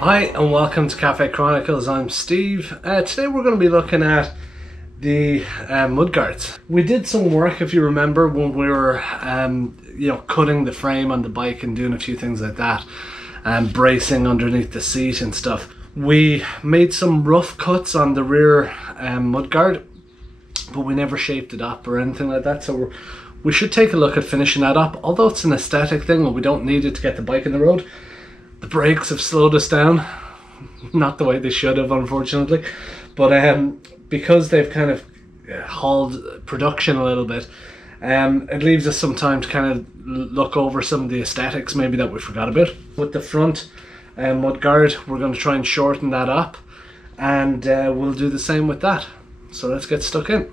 Hi and welcome to Cafe Chronicles. I'm Steve. Today we're going to be looking at the mudguards. We did some work, if you remember, when we were cutting the frame on the bike and doing a few things like that, and bracing underneath the seat and stuff. We made some rough cuts on the rear mudguard, but we never shaped it up or anything like that, so we should take a look at finishing that up. Although it's an aesthetic thing and we don't need it to get the bike in the road, the brakes have slowed us down. Not the way they should have, unfortunately, but because they've kind of hauled production a little bit, it leaves us some time to kind of look over some of the aesthetics maybe that we forgot about. With the front mudguard, we're going to try and shorten that up, and we'll do the same with that. So let's get stuck in.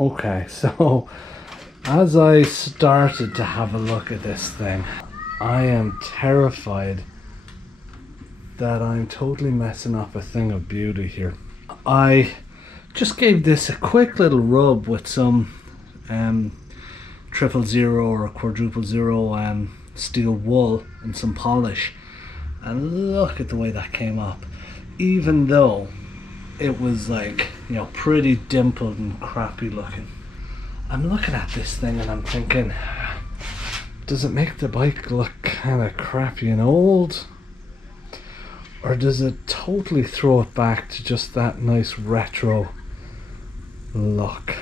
Okay, so as I started to have a look at this thing, I am terrified that I'm totally messing up a thing of beauty here. I just gave this a quick little rub with some 000 or quadruple zero steel wool and some polish, and look at the way that came up. Even though it was like, you know, pretty dimpled and crappy looking, I'm looking at this thing and I'm thinking, does it make the bike look kind of crappy and old, or does it totally throw it back to just that nice retro look?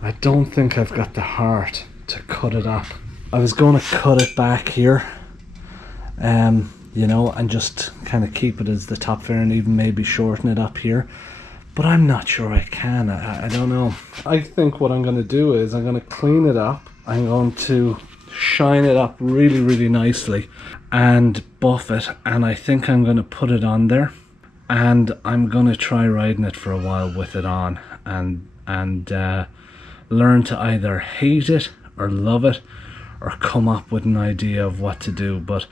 I don't think I've got the heart to cut it up. I was going to cut it back here, you know, and just kind of keep it as the top fairing and even maybe shorten it up here, but I'm not sure I can. I don't know. I think what I'm going to do is I'm going to clean it up. I'm going to shine it up really nicely and buff it, and I think I'm going to put it on there, and I'm going to try riding it for a while with it on, and learn to either hate it or love it, or come up with an idea of what to do. But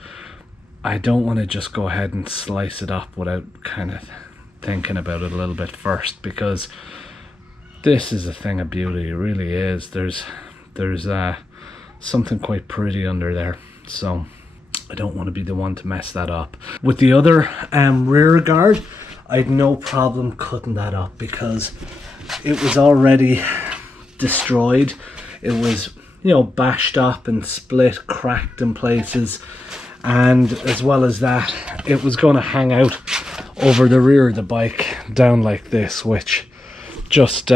I don't want to just go ahead and slice it up without kind of thinking about it a little bit first, because this is a thing of beauty. It really is. There's something quite pretty under there, so I don't want to be the one to mess that up. With the other rear guard, I had no problem cutting that up because it was already destroyed. It was, you know, bashed up and split, cracked in places, and as well as that, it was going to hang out over the rear of the bike down like this, which just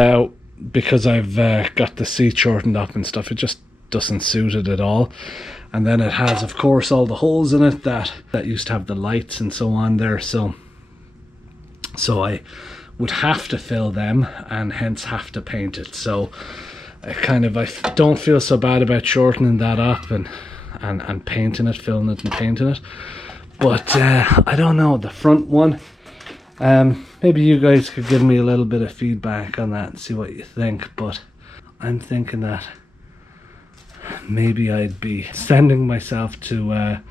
because I've got the seat shortened up and stuff, it just doesn't suit it at all. And then it has, of course, all the holes in it that used to have the lights and so on there, so I would have to fill them and hence have to paint it. So I don't feel so bad about shortening that up and painting it, filling it and painting it. But I don't know, the front one, maybe you guys could give me a little bit of feedback on that and see what you think. But I'm thinking that maybe I'd be sending myself to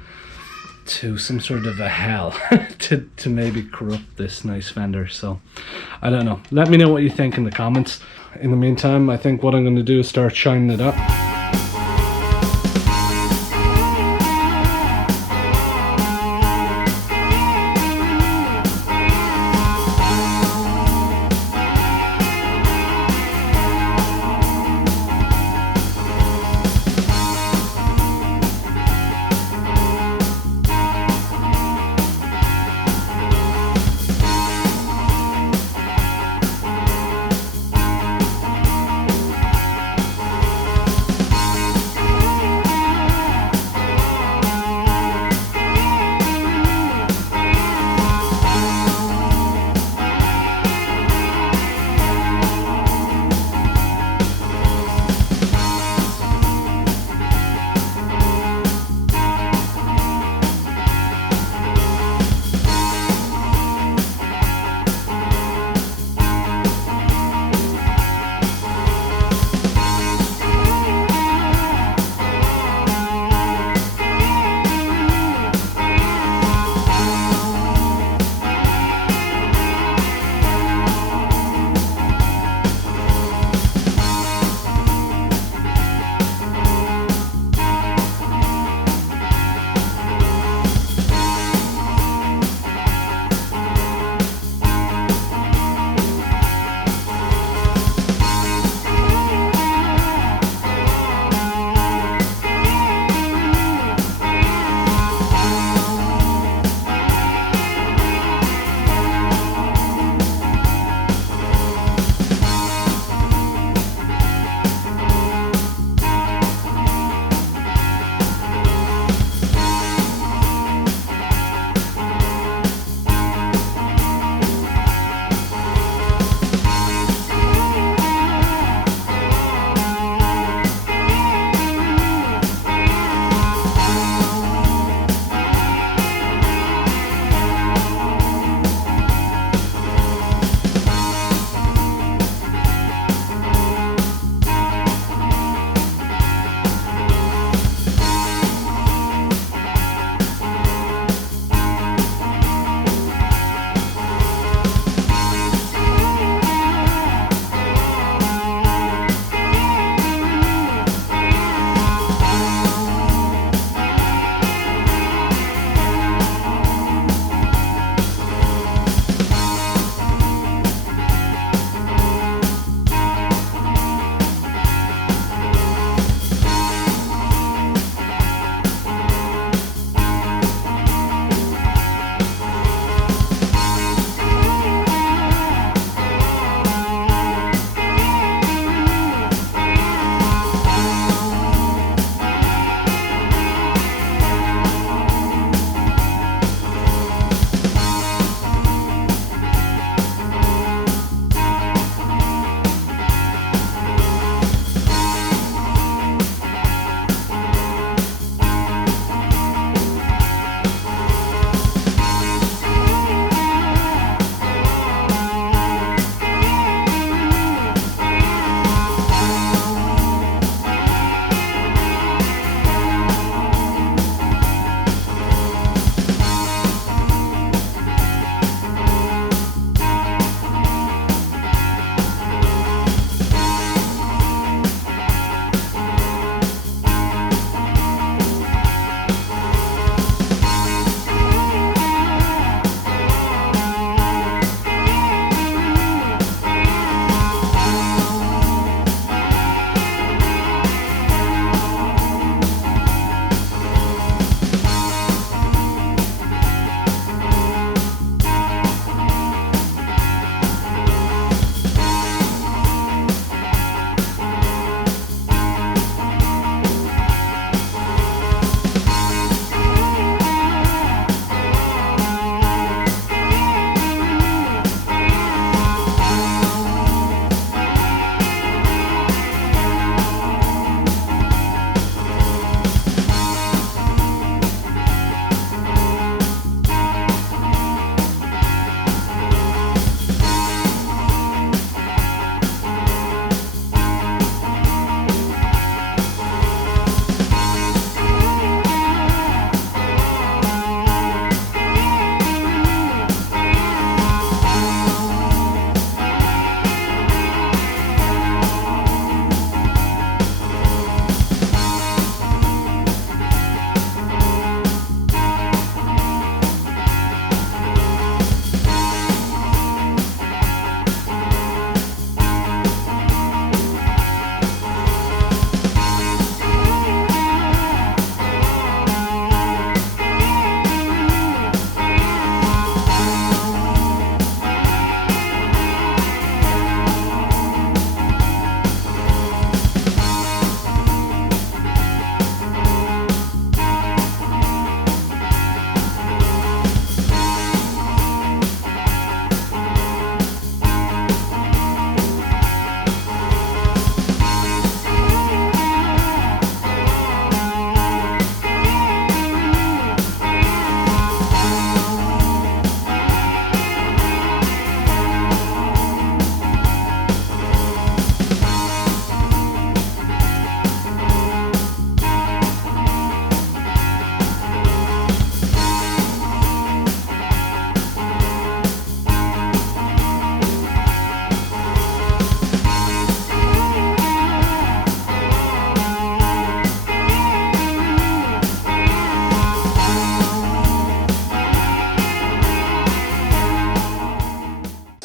some sort of a hell to maybe corrupt this nice fender. So I don't know, let me know what you think in the comments. In the meantime, I think what I'm going to do is start shining it up.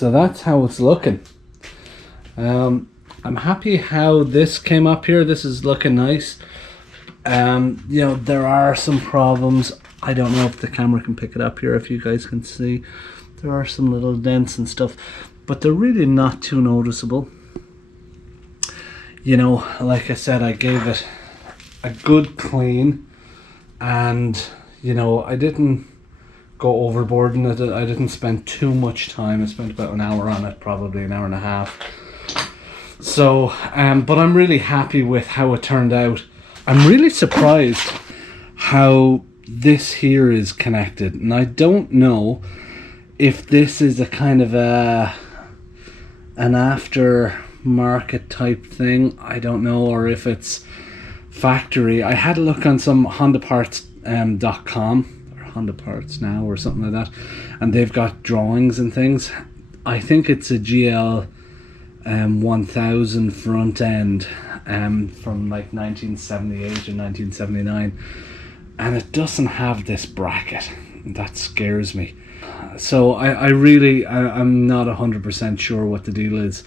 so that's how it's looking. I'm happy how this came up here. This is looking nice. You know, there are some problems. I don't know if the camera can pick it up here, if you guys can see. There are some little dents and stuff, but they're really not too noticeable. You know, like I said, I gave it a good clean, and you know, I didn't go overboard in it. I didn't spend too much time. I spent about an hour on it, probably an hour and a half. So, but I'm really happy with how it turned out. I'm really surprised how this here is connected, and I don't know if this is a kind of an aftermarket type thing. I don't know, or if it's factory. I had a look on some hondaparts.com or Honda Parts Now or something like that, and they've got drawings and things. I think it's a GL 1000 front end from like 1978 or 1979, and it doesn't have this bracket. That scares me. So I'm not 100% sure what the deal is.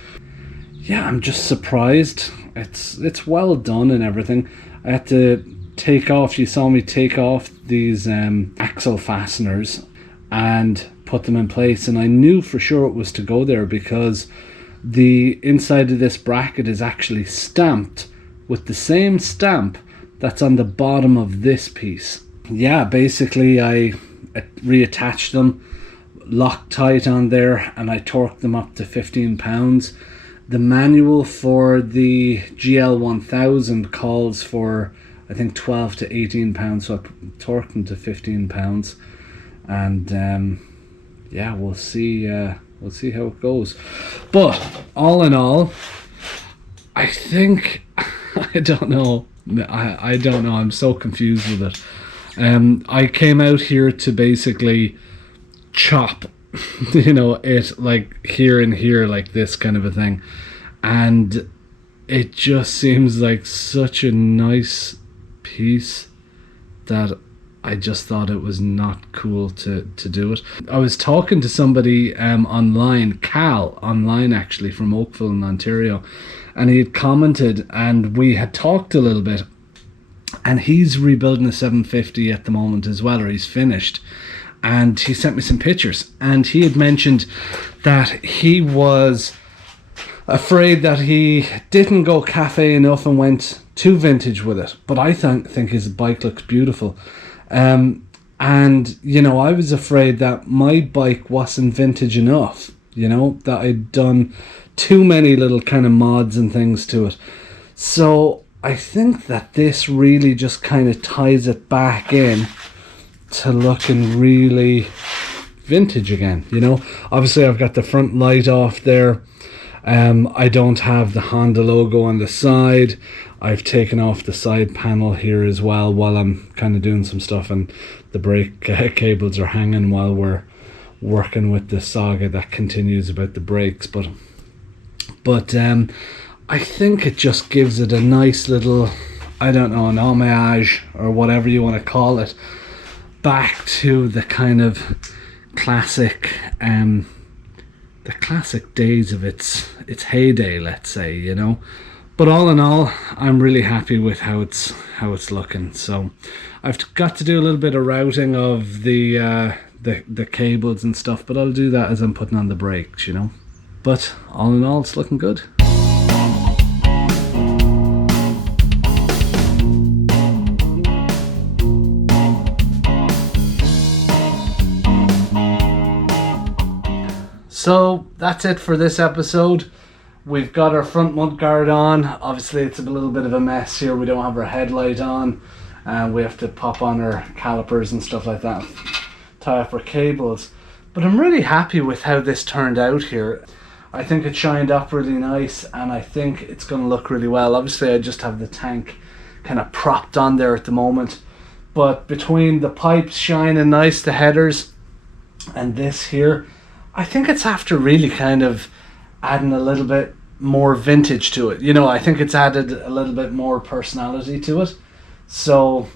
Yeah, I'm just surprised. It's well done and everything. I had to take off, you saw me take off these axle fasteners and put them in place, and I knew for sure it was to go there because the inside of this bracket is actually stamped with the same stamp that's on the bottom of this piece. Yeah, basically I reattached them, Loctite on there, and I torqued them up to 15 pounds. The manual for the GL 1000 calls for, I think, 12 to 18 pounds, so I torqued them to 15 pounds, and yeah, we'll see how it goes. But all in all, I think I don't know. I'm so confused with it. I came out here to basically chop, you know, it like here and here, like this kind of a thing, and it just seems like such a nice piece that I just thought it was not cool to do it. I was talking to somebody online, Cal, online actually, from Oakville in Ontario, and he had commented and we had talked a little bit, and he's rebuilding a 750 at the moment as well, or he's finished, and he sent me some pictures, and he had mentioned that he was afraid that he didn't go cafe enough and went too vintage with it, but I think his bike looks beautiful. And you know, I was afraid that my bike wasn't vintage enough, you know, that I'd done too many little kind of mods and things to it. So I think that this really just kind of ties it back in to looking really vintage again, you know. Obviously I've got the front light off there. I don't have the Honda logo on the side. I've taken off the side panel here as well while I'm kind of doing some stuff, and the brake cables are hanging while we're working with the saga that continues about the brakes. But I think it just gives it a nice little, I don't know, an homage or whatever you want to call it, back to the kind of classic the classic days of its heyday, let's say, you know. But all in all, I'm really happy with how it's looking. So I've got to do a little bit of routing of the cables and stuff, but I'll do that as I'm putting on the brakes, you know. But all in all, it's looking good. So that's it for this episode. We've got our front mudguard on. Obviously it's a little bit of a mess here. We don't have our headlight on. We have to pop on our calipers and stuff like that, tie up our cables. But I'm really happy with how this turned out here. I think it shined up really nice, and I think it's going to look really well. Obviously I just have the tank kind of propped on there at the moment, but between the pipes shining nice, the headers, and this here, I think it's after really kind of adding a little bit more vintage to it. You know, I think it's added a little bit more personality to it. So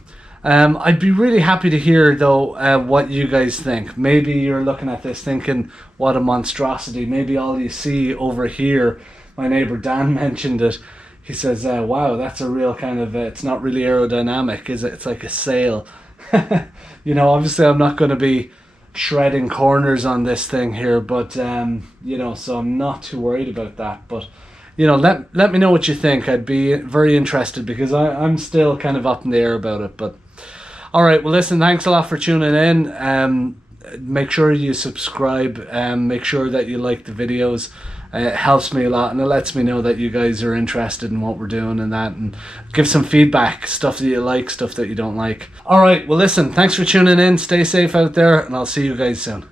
I'd be really happy to hear though what you guys think. Maybe you're looking at this thinking, what a monstrosity. Maybe all you see over here, my neighbor Dan mentioned it. He says, wow, that's a real kind of, it's not really aerodynamic, is it? It's like a sail. You know, obviously I'm not going to be shredding corners on this thing here, but you know, so I'm not too worried about that. But you know, let me know what you think. I'd be very interested, because I'm still kind of up in the air about it. But all right, well listen, thanks a lot for tuning in. Make sure you subscribe, make sure that you like the videos. It helps me a lot, and it lets me know that you guys are interested in what we're doing and that, and give some feedback, stuff that you like, stuff that you don't like. All right, well listen, thanks for tuning in. Stay safe out there, and I'll see you guys soon.